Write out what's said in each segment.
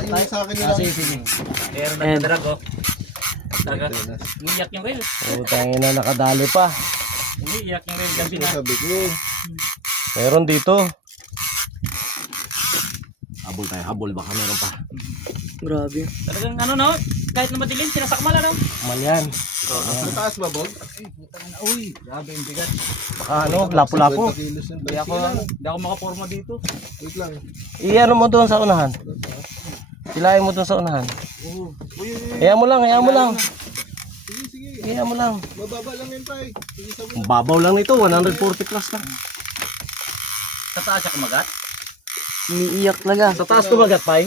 yung sa akin nila. Sige. Meron na drag oh. Talaga. Umiyak yung reel. Putang ina, nakadali pa. Umiyak yung reel gabi na. Sabi ko. Meron dito. Habol baka meron pa. Grabe. Talagang ano no, kahit na madilim, sinasakmal ano. Malyan. Mataas ba, Bog? Uy, grabe yung bigat. Baka ano, lapu-lapu. 50 kilos yan. Hindi ako makaporma dito. Wait lang. Iyan mo doon sa unahan. Silahin mo doon sa unahan. Hayaan mo lang. Sige, sige. Hayaan mo lang. Mababa lang yan, Pai. Sige, sabi. Ang babaw lang nito, 140 plus lang. Sa taas siya kumagat. Umiiyak talaga. Sa taas kumagat, Pai.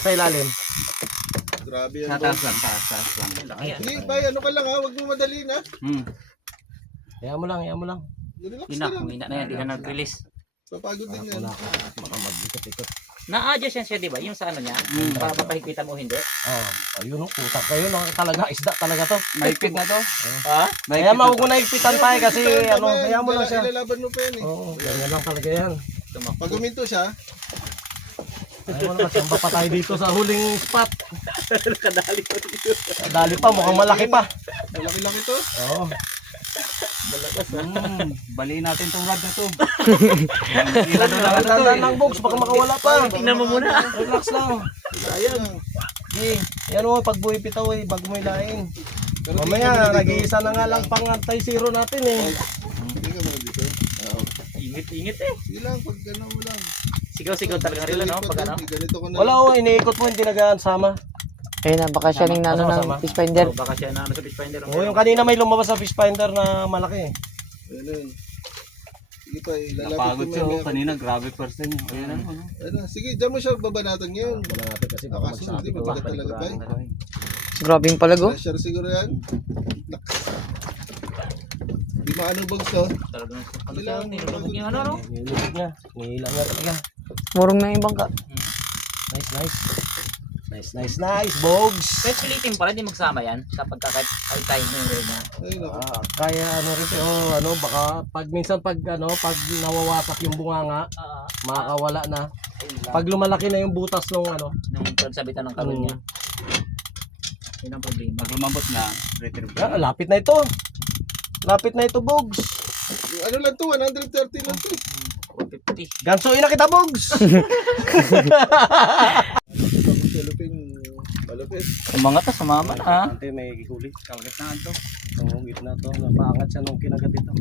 Sa ilalim. Grabe yan, Sa Bog. taas lang. Laki yan. Sige, Pai, ano ka lang ha? Huwag mo madali na. Hayaan mo lang. Relax Ina, ka lang. humina na yan, di na nag-release. Papagod din yan. Baka mag-ikot-ikot. Na-adjust yan siya, di ba? Yung sa ano niya, para mapahigpitan mo hindi. Ayun, putak kayo. Talaga, isda talaga to. Mahigpit na to. Ha? Kaya huwag mo na higpitan, Pai, kasi ano, hayaan mo lang siya. Ilalaban mo pa yan eh. Oo, ganyan lang talaga yan. Pag huminto siya, Ayaw mo na, kasamba pa tayo dito sa huling spot. Nakadali ko dito. Dali pa, mukhang malaki pa. malaki-laki to. Oo. Baliin natin itong rod na to. Tandaan lang, Bogs, baka makawala pa. Tingnan mo muna. Relax lang. Ayan. Okay. Yan o, pag buhay pitaw eh, bag mo ilain. Mamaya, nag-iisa na nga lang pang anti-zero natin eh. Hindi ka muna dito. Ingit eh. Sige lang, pag gano'n mo lang. Sigaw-sigaw talaga rin no? Pag ano. Ganito ko na. Wala o, iniikot mo, hindi nagaan sama. Ayun na, baka siya ng nano ng fish finder. Baka siya na ano sa fish finder. O, yung kanina may lumabas sa fish finder na malaki eh. Ayan. Sige pa, ilalapit Napagod siya ko oh, mamaya. kanina, grabe person. Ayan ano. Ano, sige, dyan mo siya babanatan ngayon. Wala natin kasi baka Akaso, magsabi hindi ko. mabigat talaga pa eh. Grabe yung palag oh. Pressure siguro yan. Di maano Bogs to. Talagang ano siya, nilulubog niya ano no? Nilulog niya. Nihila niya talaga. Murong na yung bangka. Nice, Bogs. Pwede sulitin pala, hindi magsama yan. Kapag kahit tayo yung reel na. Ay, naku. Kaya ano rin, ano, baka pag minsan pag nawawasak yung bunganga, makakawala na. Pag lumalaki na yung butas ng ano. Nung sabitan ng karon niya. Yun ang problema. Pag lumambot na, retrieve. Lapit na ito. Lapit na ito, Bogs. Ano lang to, 130 lang to. 150. Gansuin na kita, Bogs. Silupin, malupit. Sumanga ta, sumama na ha. Ante, may huli. Kawalit na ito. Oo, gitna to. Napaangat siya nung kinagat ito.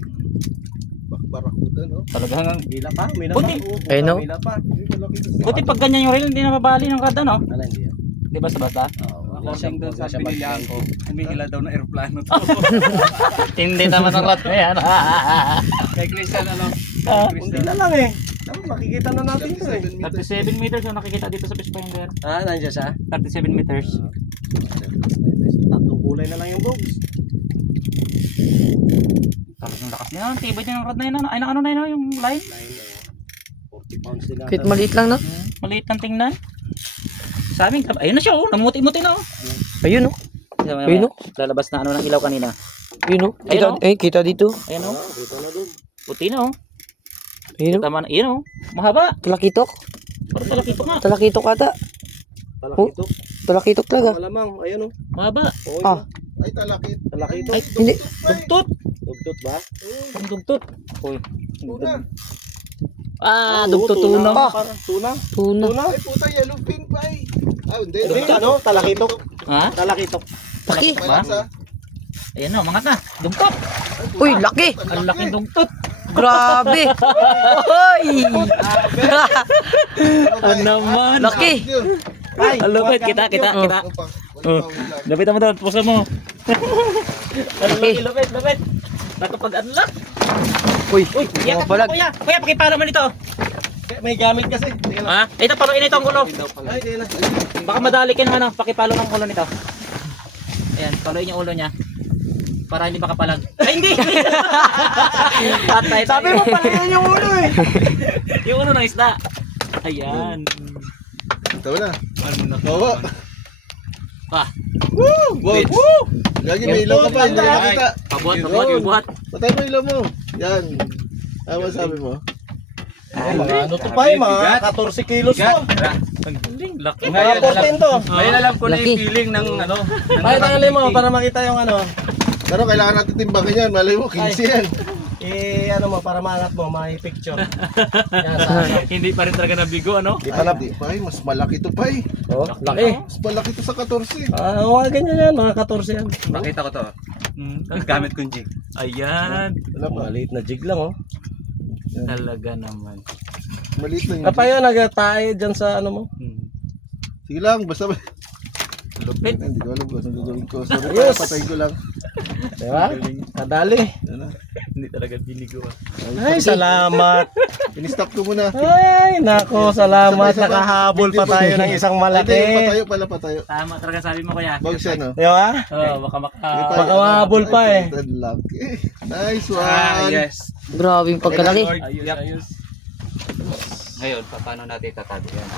Barakuda, no? Talagang Hila pa, may na Buti. pa. Ayun, no? Hila pa. Hindi, malaki to. buti pag ganyan yung reel, hindi na mabali ng rod no? Ala, hindi yan. Di ba sa basta? According doon sa pinilihan ko, humihila daw na aeroplano to. Hindi naman ang rod na yan. Kay Christian ano? Hindi na lang eh. Makikita na natin ito eh. 37 meters ang nakikita dito sa fish finder. Nandiyan siya. 37 meters. Tatlong kulay na lang yung Bogs. Talagang lakas niya. Ang tibay din ng rod na yun. Ay, ano na yun, yung line? 40 pounds nila. Kahit maliit lang no? Maliit ang tingnan. Sa amin, ayun na siya oh. Namuti-muti na oh. Ayun oh. Ayun, oh. Lalabas na ano ng ilaw kanina. Ayun oh. Ayun, Kita, kita dito. Ayan oh. Dito na doon. Puti na oh. Ayun oh. Tama na. Ayun oh. Mahaba. Talakitok. Parang malaki pa nga. Talakitok ata. Talakitok. Talakitok talaga. Malamang, ayun oh. Mahaba. Oo, Ah. Ay, talakit. Talakitok. Ay, Hindi. dugtot. Dugtot ba? Ang dugtot. Uy. Tuna. Dugtot tuna. Parang tuna. Tuna. Tuna? Ay, puta, yellowfin pa eh. Hindi. Hindi, ano? Talakitok. Ha? Talakitok. Laki. Malakas ah. Ayan oh, mangat na. Dugtot. Uy, laki. Ang laking dugtot. Grabe. Hoy. Ano naman? Laki. Ay, Ang lupit. Kita. Lapit mo doon. Pusa mo. Ang lupit. Nakapag-unlock. Uy. Yan Mga ka palag. kuya. Kuya, pakipalo mo nito. may gamit kasi. Sige na. Ha? Ito, paluin ito ang ulo. Ay, sige na. Baka madali ka naman pakipalo ng ulo nito. Ayan, paluin yung ulo niya. Para hindi makapalag. Ay, hindi! Patay tayo. Sabi mo pala yun yung ulo eh. Yung ulo ng isda. Ayan. Ito na. Bawa. Pa. Woo! Woo! Lagi may ilaw ka pa. Hindi nakakita. Pabuhat, Yun. yung buhat. Patay mo ilaw mo. Yan. Ano sabi mo? Ano to pa eh, mga 14 kilos to. Ang galing. laki. Mga 14 to. Ngayon alam ko na yung Laki. feeling ng ano. Ay, tangali mo para makita yung ano. Pero kailangan natin timbangin yan. Malay mo, 15 yan. Ano mo, para maangat mo, may picture. Yan, sa Hindi pa rin talaga nabigo, ano? Di pa na. Di pa, mas malaki to pa eh. Oh, laki. Mas malaki to sa 14. Mga ganyan yan, mga 14 yan. Makita ko to. Gamit kong jig. Ayan. Wala pa. Maliit na jig lang, oh. Talaga naman. Maliit na yun. Kapag yun, nagtae dyan sa ano mo. Sige lang, basta Lupit. hindi ko alam kung anong gagawin ko. Sorry, Yes. patayin ko lang. Diba? Kadali. Ano? Hindi talaga binigo. Ay, salamat. In-stop ko muna. Ay, nako, salamat. Sabay-sabay. Nakahabol pa tayo ng isang Hindi, malaki. patayo pala, patayo. Tama talaga sabi mo, kuya. Bag siya, no? Diba? Oo, baka Baka mahabol pa eh. Lucky. Nice one. Yes. Grabe yung pagkalaki. Ayos, ayos. Ngayon, paano natin tatabi yan?